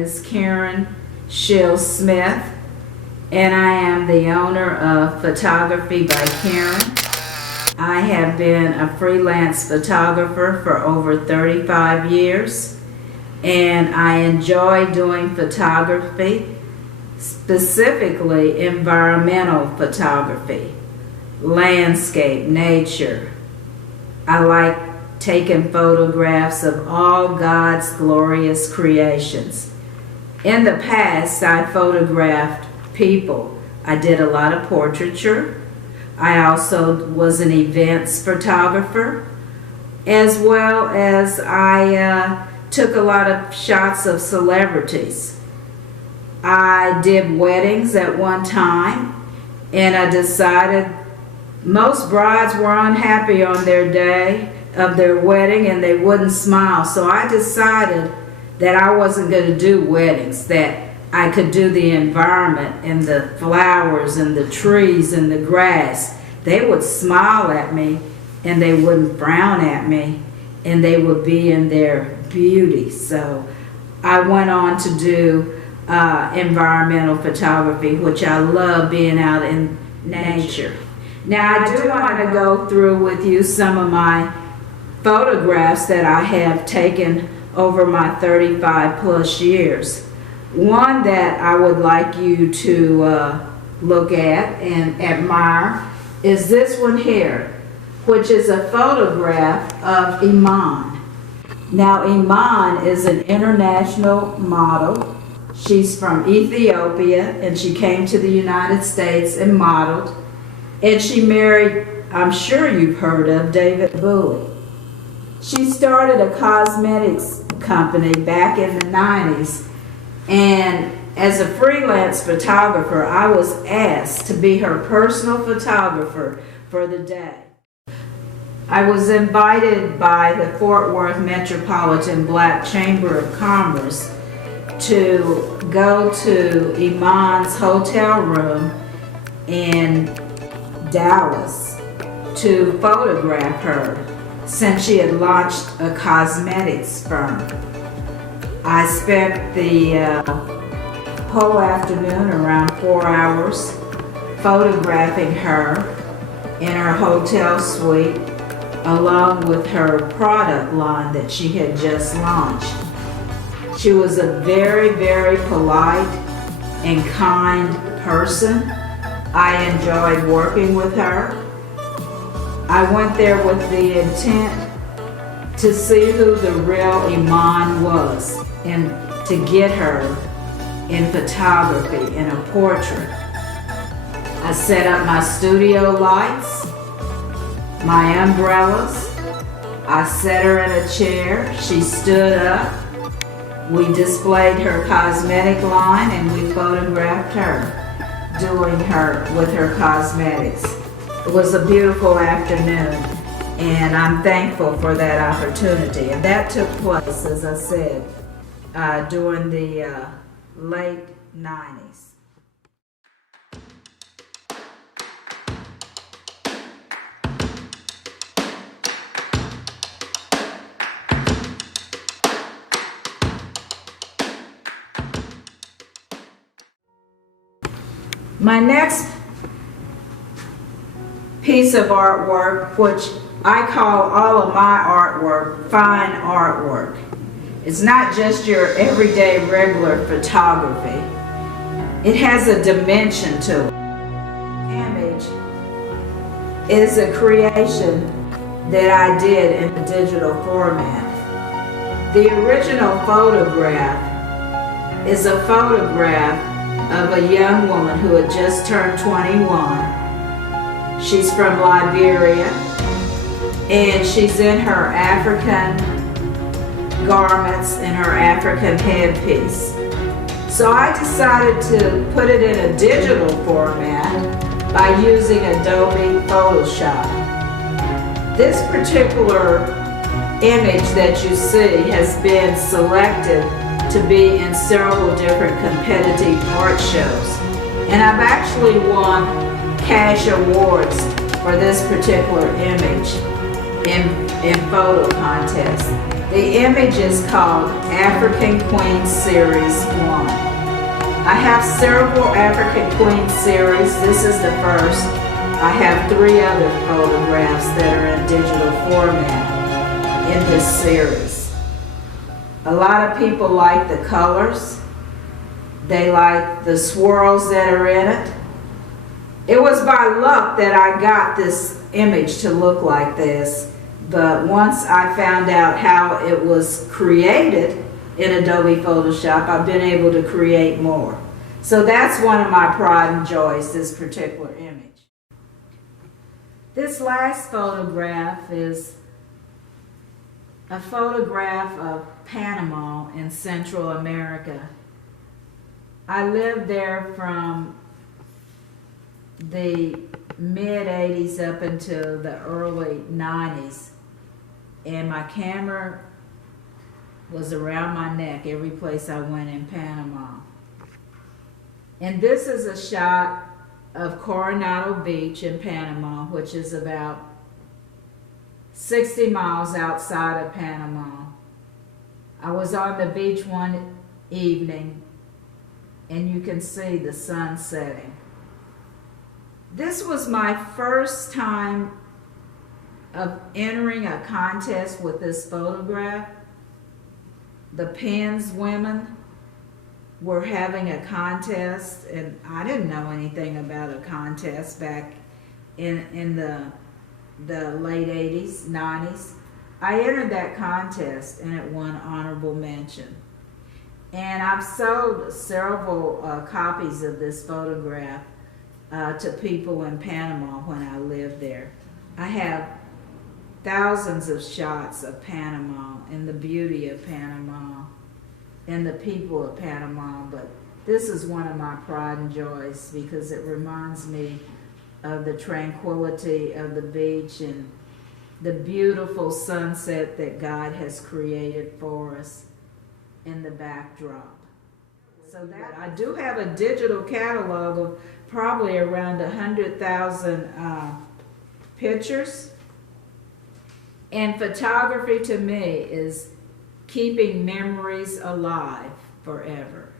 is Karen Shill Smith, and I am the owner of Photography by Karen. I have been a freelance photographer for over 35 years, and I enjoy doing photography, specifically environmental photography, landscape, nature. I like taking photographs of all God's glorious creations. In the past, I photographed people. I did a lot of portraiture. I also was an events photographer, as well as I took a lot of shots of celebrities. I did weddings at one time, and I decided most brides were unhappy on their day of their wedding and they wouldn't smile. So I decided that I wasn't going to do weddings, that I could do the environment and the flowers and the trees and the grass. They would smile at me and they wouldn't frown at me, and they would be in their beauty. So I went on to do environmental photography, which I love, being out in nature. Now I do want to go through with you some of my photographs that I have taken over my 35 plus years. One that I would like you to look at and admire is this one here, which is a photograph of Iman. Now Iman is an international model. She's from Ethiopia, and she came to the United States and modeled, and she married, I'm sure you've heard of, David Bowie. She started a cosmetics company back in the 90s, and as a freelance photographer, I was asked to be her personal photographer for the day. I was invited by the Fort Worth Metropolitan Black Chamber of Commerce to go to Iman's hotel room in Dallas to photograph her, since she had launched a cosmetics firm. I spent the whole afternoon, around 4 hours, photographing her in her hotel suite, along with her product line that she had just launched. She was a very, very polite and kind person. I enjoyed working with her. I went there with the intent to see who the real Iman was and to get her in photography, in a portrait. I set up my studio lights, my umbrellas. I set her in a chair. She stood up. We displayed her cosmetic line and we photographed her doing her with her cosmetics. It was a beautiful afternoon, and I'm thankful for that opportunity. And that took place, as I said, during the late 90s. My next piece of artwork, which I call all of my artwork fine artwork. It's not just your everyday regular photography. It has a dimension to it. Image is a creation that I did in a digital format. The original photograph is a photograph of a young woman who had just turned 21. She's from Liberia, and she's in her African garments and her African headpiece. So I decided to put it in a digital format by using Adobe Photoshop. This particular image that you see has been selected to be in several different competitive art shows. And I've actually won cash awards for this particular image in photo contests. The image is called African Queen Series 1. I have several African Queen series. This is the first. I have 3 other photographs that are in digital format in this series. A lot of people like the colors. They like the swirls that are in it. It was by luck that I got this image to look like this. But once I found out how it was created in Adobe Photoshop, I've been able to create more. So that's one of my pride and joys, this particular image. This last photograph is a photograph of Panama in Central America. I lived there from the mid-80s up until the early 90s. And my camera was around my neck every place I went in Panama. And this is a shot of Coronado Beach in Panama, which is about 60 miles outside of Panama. I was on the beach one evening, and you can see the sun setting. This was my first time of entering a contest with this photograph. The Penn's women were having a contest, and I didn't know anything about a contest back in the late 80s, 90s. I entered that contest and it won honorable mention. And I've sold several copies of this photograph to people in Panama when I lived there. I have thousands of shots of Panama and the beauty of Panama and the people of Panama, but this is one of my pride and joys because it reminds me of the tranquility of the beach and the beautiful sunset that God has created for us in the backdrop. So that I do have a digital catalog of probably around 100,000 pictures. And photography to me is keeping memories alive forever.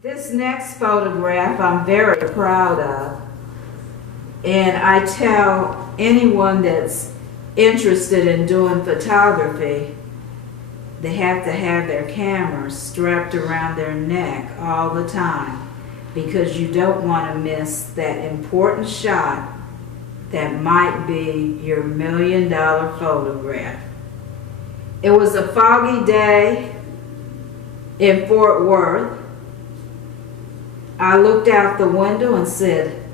This next photograph I'm very proud of, and I tell anyone that's interested in doing photography, they have to have their cameras strapped around their neck all the time because you don't want to miss that important shot that might be your $1 million photograph. It was a foggy day in Fort Worth. I looked out the window and said,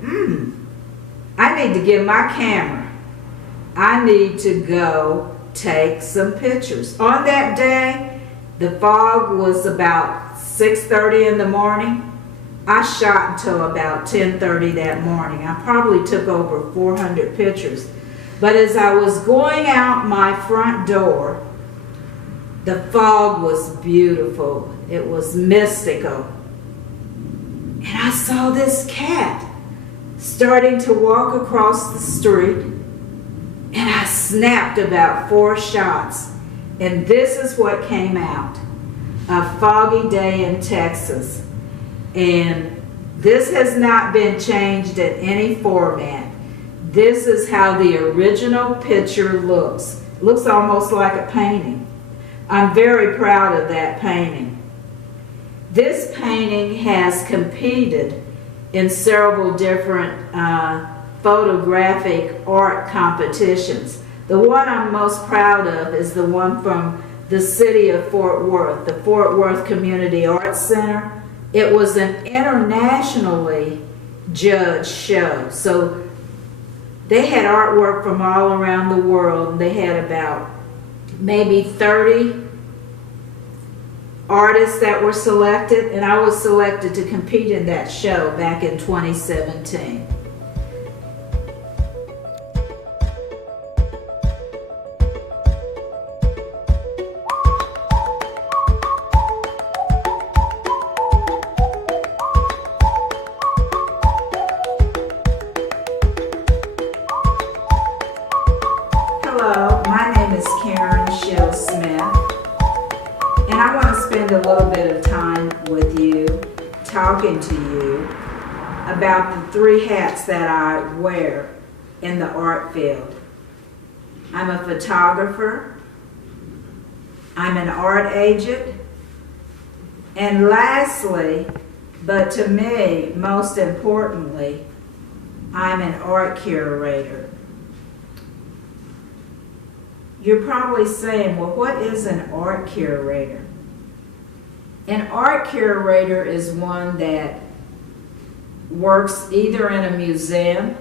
I need to get my camera. I need to go take some pictures. On that day, the fog was about 6:30 in the morning. I shot until about 10:30 that morning. I probably took over 400 pictures. But as I was going out my front door, the fog was beautiful. It was mystical. And I saw this cat starting to walk across the street. And I snapped about 4 shots. And this is what came out. A foggy day in Texas. And this has not been changed in any format. This is how the original picture looks. It looks almost like a painting. I'm very proud of that painting. This painting has competed in several different photographic art competitions. The one I'm most proud of is the one from the city of Fort Worth, the Fort Worth Community Arts Center. It was an internationally judged show. So they had artwork from all around the world. They had about maybe 30 artists that were selected, and I was selected to compete in that show back in 2017. talking to you about the three hats that I wear in the art field. I'm a photographer, I'm an art agent, and lastly, but to me, most importantly, I'm an art curator. You're probably saying, well, what is an art curator? An art curator is one that works either in a museum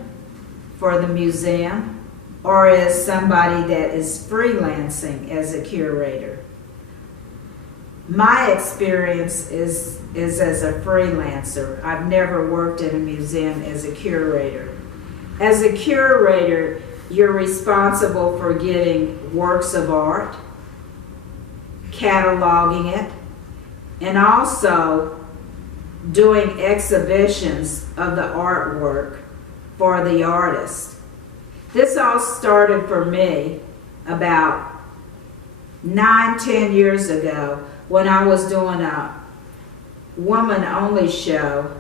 for the museum or is somebody that is freelancing as a curator. My experience is as a freelancer. I've never worked in a museum as a curator. As a curator, you're responsible for getting works of art, cataloging it, and also doing exhibitions of the artwork for the artist. This all started for me about 9-10 years ago when I was doing a woman-only show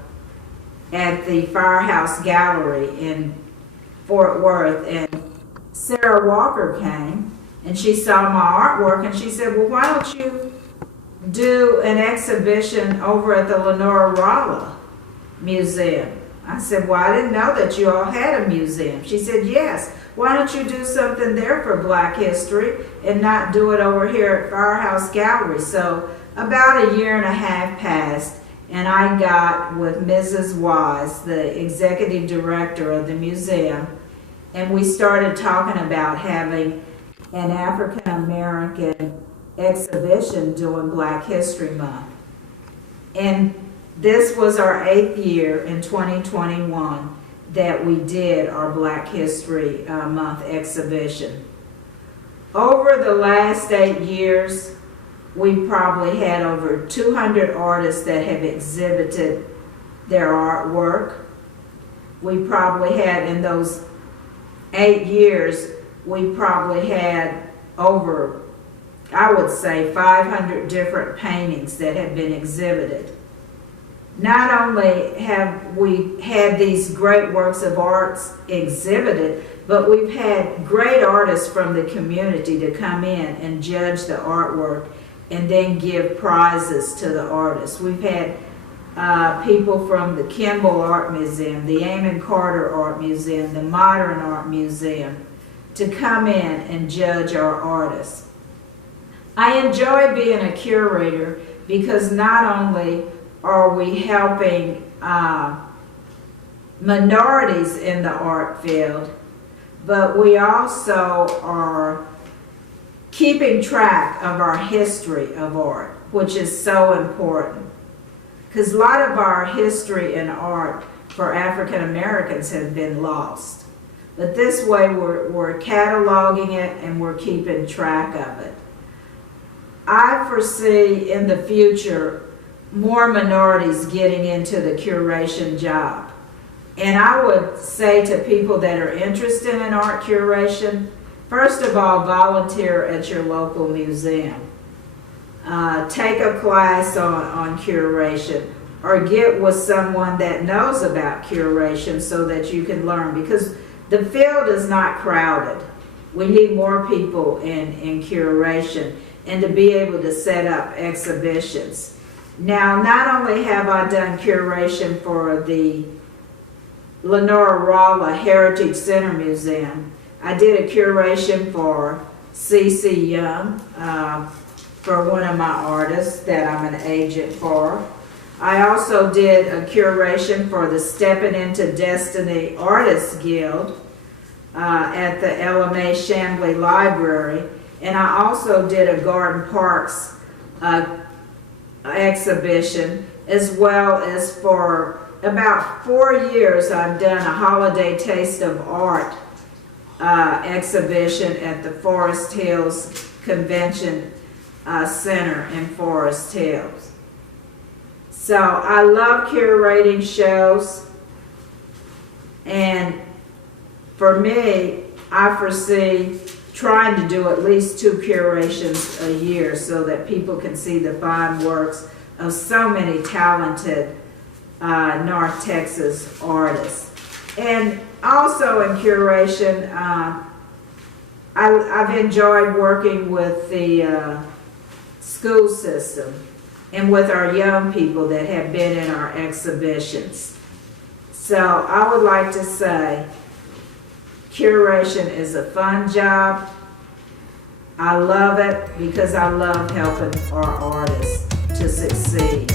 at the Firehouse Gallery in Fort Worth, and Sarah Walker came and she saw my artwork and she said, well, why don't you do an exhibition over at the Lenora Rolla Museum? I said, well, I didn't know that you all had a museum. She said, yes. Why don't you do something there for Black History and not do it over here at Firehouse Gallery? So about 1.5 years passed, and I got with Mrs. Wise, the executive director of the museum, and we started talking about having an African American exhibition during Black History Month. And this was our 8th year in 2021 that we did our Black History Month exhibition. Over the last 8 years, we probably had over 200 artists that have exhibited their artwork. We probably had, in those 8 years, we probably had over, I would say, 500 different paintings that have been exhibited. Not only have we had these great works of art exhibited, but we've had great artists from the community to come in and judge the artwork and then give prizes to the artists. We've had people from the Kimball Art Museum, the Amon Carter Art Museum, the Modern Art Museum to come in and judge our artists. I enjoy being a curator because not only are we helping minorities in the art field, but we also are keeping track of our history of art, which is so important. Because a lot of our history in art for African Americans has been lost. But this way we're cataloging it and we're keeping track of it. I foresee in the future more minorities getting into the curation job. And I would say to people that are interested in art curation, first of all, volunteer at your local museum. Take a class on curation, or get with someone that knows about curation so that you can learn, because the field is not crowded. We need more people in curation and to be able to set up exhibitions. Now, not only have I done curation for the Lenora Rolla Heritage Center Museum, I did a curation for C.C. Young, for one of my artists that I'm an agent for. I also did a curation for the Stepping Into Destiny Artists Guild at the LMA Chambly Library. And I also did a Garden Parks exhibition, as well as for about 4 years I've done a Holiday Taste of Art exhibition at the Forest Hills Convention Center in Forest Hills. So I love curating shows, and for me, I foresee trying to do at least 2 curations a year so that people can see the fine works of so many talented North Texas artists. And also in curation, I've enjoyed working with the school system and with our young people that have been in our exhibitions. So I would like to say curation is a fun job. I love it because I love helping our artists to succeed.